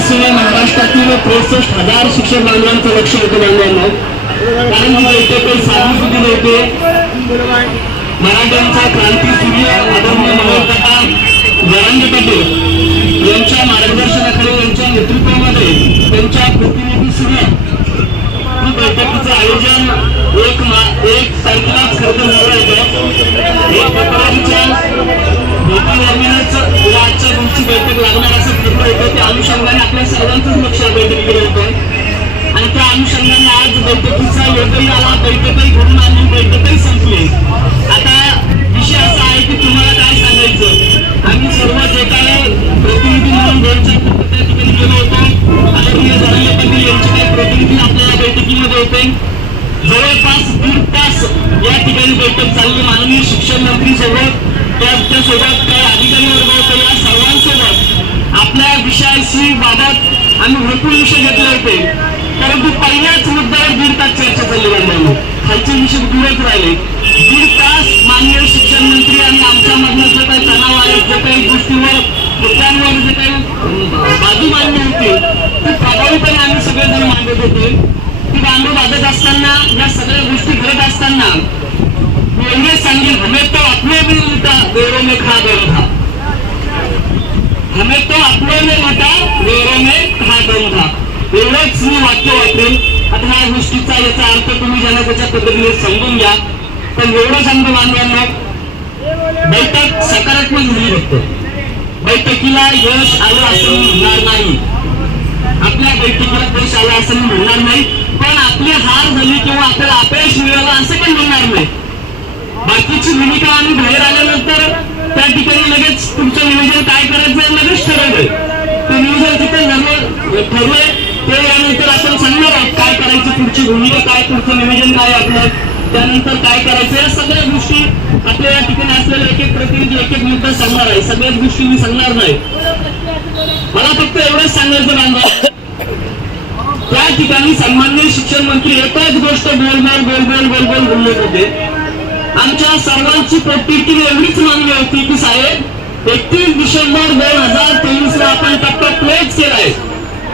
शिवाय महाराष्ट्रातील त्रेसष्ट हजार शिक्षक बांधवांचं लक्ष होतं बांधवांना कारण ही बैठक काही साधू सुधी नव्हते. मराठ्यांचा क्रांती सूर्य आदरणीय मनोहर काका जरांगे पाटील यांच्या मार्गदर्शनाखाली यांच्या नेतृत्वामध्ये त्यांच्या प्रतिनिधी सूर्य ही बैठकीचं आयोजन एक मा एक तारखेलाच खरं झालं होतं. एक फेब्रुवारीच्या मोठ्या दरम्यानच आजच्या रोजची बैठक लागणार असं ठरलं होतं त्या अनुषंगाने आपल्या सर्वांचंच लक्ष या बैठकीकडे होतं आणि त्या अनुषंगाने आज बैठकीचा योगही आला बैठकही घडून आली बैठकही संपली. आता विषय असा आहे की तुम्हाला काय सांगायचं? आम्ही सर्व जे काय प्रतिनिधी म्हणून दोनच्या त्या ठिकाणी गेलो होतो. आदरणीय जरांगे पाटील यांचे काही प्रतिनिधी आपल्या बैठकीमध्ये होते. जवळपास दीड तास या ठिकाणी बैठक चालली. माननीय शिक्षण मंत्री सोबत त्याच्यासोबत काही अधिकारी वर्ग होते या सर्वांसोबत आपल्या विषयाशी बाबत आम्ही भरपूर विषय घेतले होते. परंतु पहिल्याच मुद्द्यावर दीड तास चर्चा झाली मंडळाने खालचे विषय दूरच राहिले. दीड तास माननीय शिक्षण मंत्री आणि आमच्या मधनं जे काही तणाव आहे जे काही गोष्टीवर मुद्द्यांवर जे काही बाजू मांडली होती ती प्रभावीपणे आम्ही सगळेजण मांडत होते. ती बांधव बांधत असताना या सगळ्या गोष्टी घडत असताना एवढे एवढेच सांगेन हमें तो अपने भी लुटा गोरों में खा गया था। हमें तो अपने में लुटा गोरों में खा गया था। एवढंच मी वाक्य वापरेन आता ह्या गोष्टीचा याचा अर्थ तुम्ही ज्याला त्याच्या पद्धतीने समजून घ्या पण एवढं सांगतो बांधवांना बैठक सकारात्मक झाली फक्त बैठकीला यश आलं असं म्हणणार नाही। आपल्या बैठकीला यश आलं असं म्हणणार नाही पण आपली हार झाली किंवा आपल्याला अपयश मिळालं असं पण म्हणणार नाही. बाकीची भूमिका आम्ही बाहेर आल्यानंतर त्या ठिकाणी लगेच तुमचं नियोजन काय करायचं लगेच ठरवलंय ते नियोजन तिथे ठरवलं ठरलंय ते यानंतर आपण सांगणार आहोत काय करायची पुढची भूमिका काय पुढचं नियोजन काय आपलं त्यानंतर काय करायचं या सगळ्या गोष्टी आपल्या या ठिकाणी असलेले एक एक प्रतिनिधी एक एक मुद्दा सांगणार आहे. सगळ्याच गोष्टी मी सांगणार नाही. मला फक्त एवढंच सांगायचं बांधव त्या ठिकाणी सन्मान्य शिक्षण मंत्री एकच गोष्ट गोल गोल गोल बोलले होते. आमच्या सर्वांची पोटतिडकी एवढीच मागणी होती की साहेब एकतीस डिसेंबर दोन हजार तेवीस ला आपण टप्पा प्लेच केलाय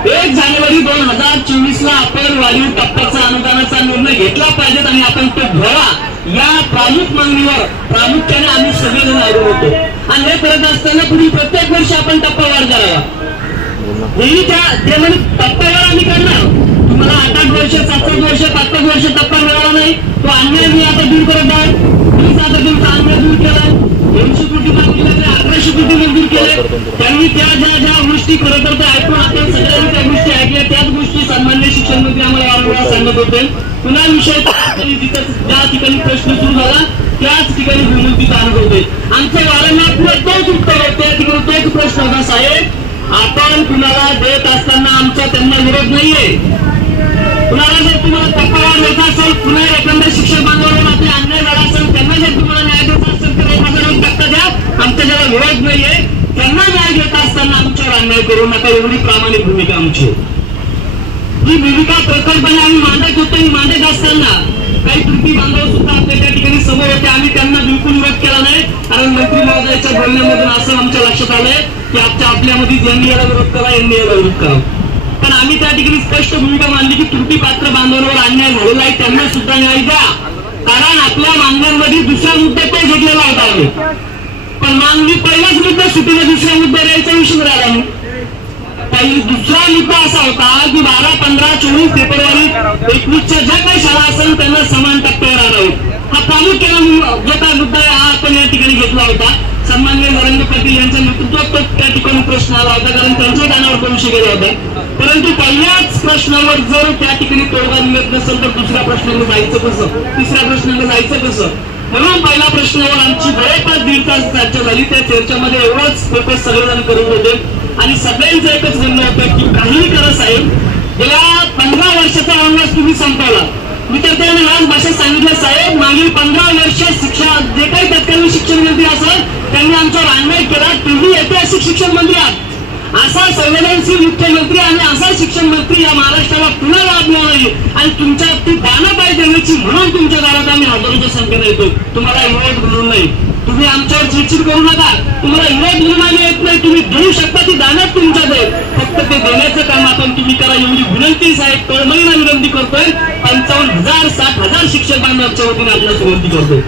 एक जानेवारी दोन हजार चोवीस ला आपण वाढीव टप्प्याचा अनुदानाचा निर्णय घेतला पाहिजेत आणि आपण तो घ्यावा. या प्रामुख मागणीवर प्रामुख्याने आम्ही सगळेजण आलो होतो. आणि हे करत असताना पुढील प्रत्येक वर्षी आपण टप्पा वाढ करावा. त्या ते म्हणजे टप्प्यावर आम्ही करणार मला आठ आठ वर्ष सात सात वर्ष पाच पाच वर्ष तप्पा मिळाला नाही. तो अन्याय मी आता दूर करत आहे. मीच आता तुमचा अन्याय दूर केलाय दोनशे कोटी मागितले ते अकराशे कोटी मंजूर केले. त्यांनी त्या ज्या ज्या गोष्टी खरं तर ऐकून आपण सगळ्यांनी त्या गोष्टी ऐकल्या. त्याच गोष्टी सन्मान्य शिक्षण मंत्री आम्हाला वारंवार सांगत होते. पुन्हा विषय ज्या ठिकाणी प्रश्न सुरू झाला त्याच ठिकाणी विनंती आणत होते आमचं वारंवार पुढे तोच उत्तर होते त्या ठिकाणी तोच प्रश्न होता साहेब आपण कुणाला देत असताना आमचा त्यांना विरोध नाहीये. कुणाला जर तुम्हाला टप्पा वाढ द्यायचा असेल पुन्हा एखाद्या शिक्षक बांधवांवर आपले अन्याय झाला असेल त्यांना जर तुम्हाला न्याय द्यायचा असेल तर एक हजार एक टक्का द्या. आमच्या ज्याला विरोध नाहीये त्यांना न्याय देत असताना आमच्यावर अन्याय करू नका एवढी प्रामाणिक भूमिका आमची. ही भूमिका प्रकल्पने आम्ही मांडत होतो मांडत असताना काही त्रुटी बांधव सुद्धा आपल्या त्या ठिकाणी समोर होते आम्ही त्यांना बिलकुल विरोध केला नाही कारण मंत्री महोदयाच्या बोलण्यामधून असं आमच्या लक्षात आलंय की आजच्या आपल्यामध्ये ज्यांनी याला विरोध करा यांनी याला विरोध करा पण आम्ही त्या ठिकाणी स्पष्ट भूमिका मांडली की त्रुटी पात्र बांधवांवर अन्याय झालेला आहे त्यांना सुद्धा न्याय द्या. कारण आपल्या मागण्यांमध्ये दुसरा मुद्दा तो घेतलेला होता आम्ही. पण मागणी पहिलाच मुद्दा सुटीला दुसरा मुद्दा द्यायचा विषय राहिला दुसरा मुद्दा असा होता की बारा पंधरा चोवीस फेब्रुवारी एकवीसच्या ज्या काही शाळा असेल त्यांना समान टप्प्यावर आणावी हा प्रामुख्यानं मु- जो काय मुद्दा आहे हा आपण या ठिकाणी घेतला होता. सन्मान्य नरेंद्र पाटील यांच्या नेतृत्वात त्या ठिकाणी प्रश्न आला होता कारण त्यांच्या कानावर तो विषय होते. परंतु पहिल्याच प्रश्नावर जर त्या ठिकाणी तोडगा निघत नसेल तर दुसऱ्या प्रश्नाला जायचं कसं? तिसऱ्या प्रश्नाला जायचं कसं? म्हणून पहिल्या प्रश्नावर आमची जवळपास दीड तास चर्चा झाली. त्या चर्चेमध्ये एवढंच फोकस सगळेजण करत होते. आणि सगळ्यांचं एकच म्हणणं होतं की काहीही करा साहेब गेल्या पंधरा वर्षाचा अंदाज तुम्ही संपवला. मी तर त्याने याच भाषेत सांगितलं साहेब मागील पंधरा वर्ष शिक्षा जे काही तत्कालीन शिक्षण मंत्री असेल त्यांनी आमच्यावर अन्याय केला. तुम्ही ऐतिहासिक शिक्षण मंत्री आहात. असा संवेदनशील मुख्यमंत्री आणि असा शिक्षण मंत्री या महाराष्ट्राला पुन्हा लाभणार नाही आणि तुमच्या ती दाना पाय देण्याची म्हणून तुमच्या दारात आम्ही हजारोच्या संख्येने येतो. तुम्हाला विरोध म्हणून नाही. तुम्ही आमच्यावर चिडचिड करू नका. तुम्हाला विरोध निर्माण येत नाही. तुम्ही देऊ शकता ती दानच तुमच्यात आहे फक्त ते देण्याचं काम आपण तुम्ही करा एवढी विनंती साहेब. तळमळीला विनंती करतोय. पंचावन्न हजार साठ हजार शिक्षक बांधवांच्या वतीने आपल्याला विनंती करतोय.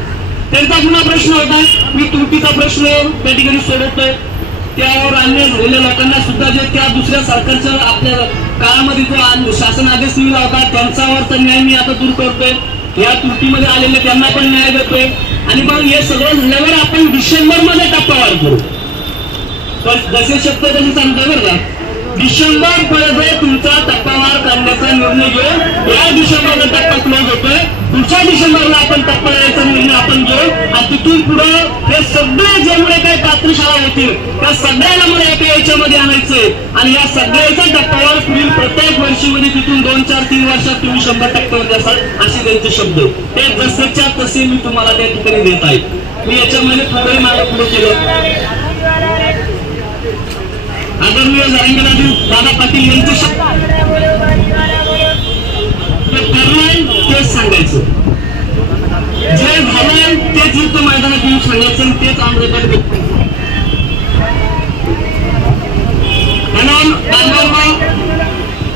त्यांचा पुन्हा प्रश्न होता. मी तुमटीचा प्रश्न त्या ठिकाणी सोडवतोय. त्यावर अन्याय झालेल्या लोकांना सुद्धा जे त्या दुसऱ्या सरकारच्या आपल्या काळामध्ये जो शासन आदेश दिला होता त्यांच्यावरचा न्याय मी आता दूर करतोय. या त्रुटीमध्ये आलेले त्यांना पण न्याय देतोय. आणि मग हे सगळं झाल्यावर आपण डिसेंबरमध्ये टप्पावर करू. तर जसे शब्द त्यांनी सांगतोय बरं का? डिसेंबर पर्यंत तुमचा टप्पावार करण्याचा निर्णय घेऊ या डिसेंबरला टप्पा क्लोज होतोय. पुढच्या डिसेंबरला आपण टप्पा यायचा निर्णय आपण घेऊ. आणि तिथून पुढे हे सगळे जेवढे काही पात्रशाळा होतील त्या सगळ्याला मला एका याच्यामध्ये आणायचंय. आणि या सगळ्याच्या टप्प्यावर पुढील प्रत्येक वर्षीमध्ये तिथून दोन चार तीन वर्षात तुम्ही शंभर टक्क्यामध्ये असाल असे त्यांचे शब्द ते जसेच्या तसे मी तुम्हाला त्या ठिकाणी देत आहे. मी याच्यामध्ये थोडंही मला पुढे केलं. आदरणीय जरांगीराजी दादा पाटील यांचे शब्द. ते तेच सांगायचं. जे झालंय तेच युद्ध मैदानात येऊन सांगायचं तेच आमरेकडे म्हणून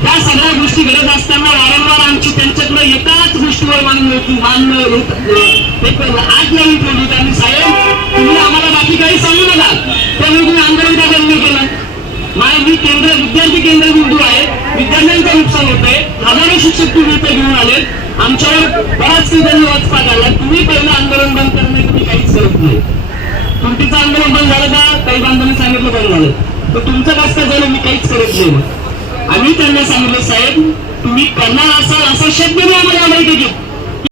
या सगळ्या गोष्टी घडत असताना वारंवार आमची त्यांच्याकडे एकाच गोष्टीवर मान मान होत. आज नाही ठेवली त्यांनी साहेब तुम्ही आम्हाला बाकी काही सांगू नका. त्यामुळे तुम्ही आंदोलन का बंद केलं? माझे मी केंद्र विद्यार्थी केंद्र बिंदू आहे. विद्यार्थ्यांचं नुकसान होतंय. हजारो शिक्षक तुम्ही इथे घेऊन आले आमच्यावर बराच काही त्यांनी आला तुम्ही पहिलं आंदोलन बंद करणे तुम्ही काहीच करत नाही. तुमटीचं आंदोलन बंद झालं का? काही बांधवांनी सांगितलं बंद झालं. तर तुमचं कसं झालं? मी काहीच करत नाही. आम्ही त्यांना सांगितलं साहेब तुम्ही करणार असाल असा शब्द मी आम्हाला माहिती